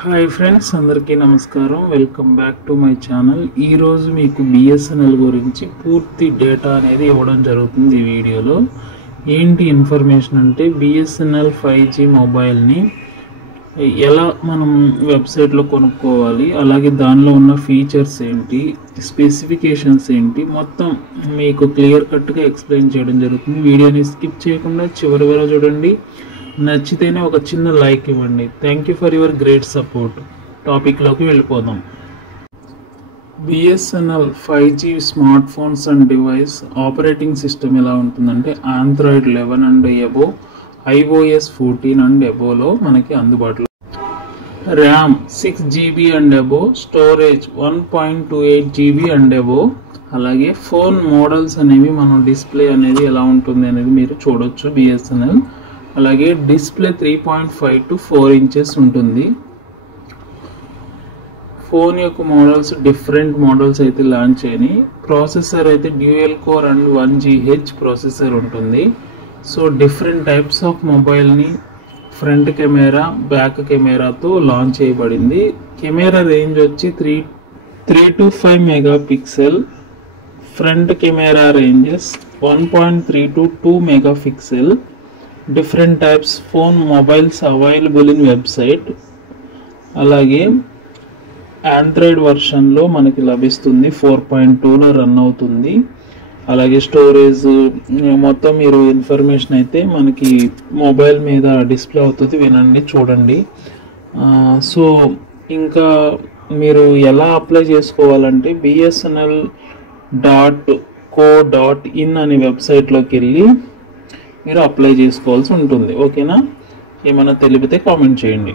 Hi friends, అందరికీ నమస్కారం. Welcome back to my channel. ఈరోజు మీకు బిఎస్ఎన్ఎల్ గురించి పూర్తి డేటా అనేది ఇవ్వడం జరుగుతుంది. ఈ వీడియోలో ఏంటి ఇన్ఫర్మేషన్ అంటే బిఎస్ఎన్ఎల్ 5G మొబైల్ని ఎలా మనం వెబ్సైట్లో కొనుక్కోవాలి, అలాగే దానిలో ఉన్న ఫీచర్స్ ఏంటి, స్పెసిఫికేషన్స్ ఏంటి, మొత్తం మీకు క్లియర్ కట్గా ఎక్స్ప్లెయిన్ చేయడం జరుగుతుంది. వీడియోని స్కిప్ చేయకుండా చివరి వరకు చూడండి. నచ్చితేనే ఒక చిన్న లైక్ ఇవ్వండి. Thank you for your great support. టాపిక్లోకి వెళ్ళిపోదాం. BSNL 5G smart phones and device operating system ఎలా ఉంటుందంటే Android 11 and above, iOS 14 and అబోవ్లో మనకి అందుబాటులో. RAM 6GB and above, storage 1.28 GB and above. అలాగే ఫోన్ మోడల్స్ అనేవి మనం డిస్ప్లే అనేది ఎలా ఉంటుంది అనేది మీరు చూడొచ్చు బిఎస్ఎన్ఎల్. అలాగే డిస్ప్లే 3.5 to 4 inches ఉంటుంది. ఫోన్ యొక్క మోడల్స్ డిఫరెంట్ మోడల్స్ అయితే లాంచ్ అయినాయి. ప్రాసెసర్ అయితే dual core and 1GH processor ఉంటుంది. సో డిఫరెంట్ టైప్స్ ఆఫ్ మొబైల్ని ఫ్రంట్ కెమెరా, బ్యాక్ కెమెరాతో లాంచ్ చేయబడింది. కెమెరా రేంజ్ వచ్చి 3 to 5 megapixel. Front camera ranges 1.3 to 2 megapixel. Different types phone mobiles available in website. అలాగే Android వర్షన్లో మనకి లభిస్తుంది, 4.2లో run అవుతుంది. అలాగే స్టోరేజ్ మొత్తం మీరు ఇన్ఫర్మేషన్ అయితే మనకి మొబైల్ మీద డిస్ప్లే అవుతుంది. వినండి, చూడండి. సో ఇంకా మీరు ఎలా అప్లై చేసుకోవాలంటే bsnl.co.in అనే వెబ్సైట్లోకి వెళ్ళి మీరు అప్లై చేసుకోవాల్సి ఉంటుంది. ఓకేనా? ఏమైనా తెలిపితే కామెంట్ చేయండి.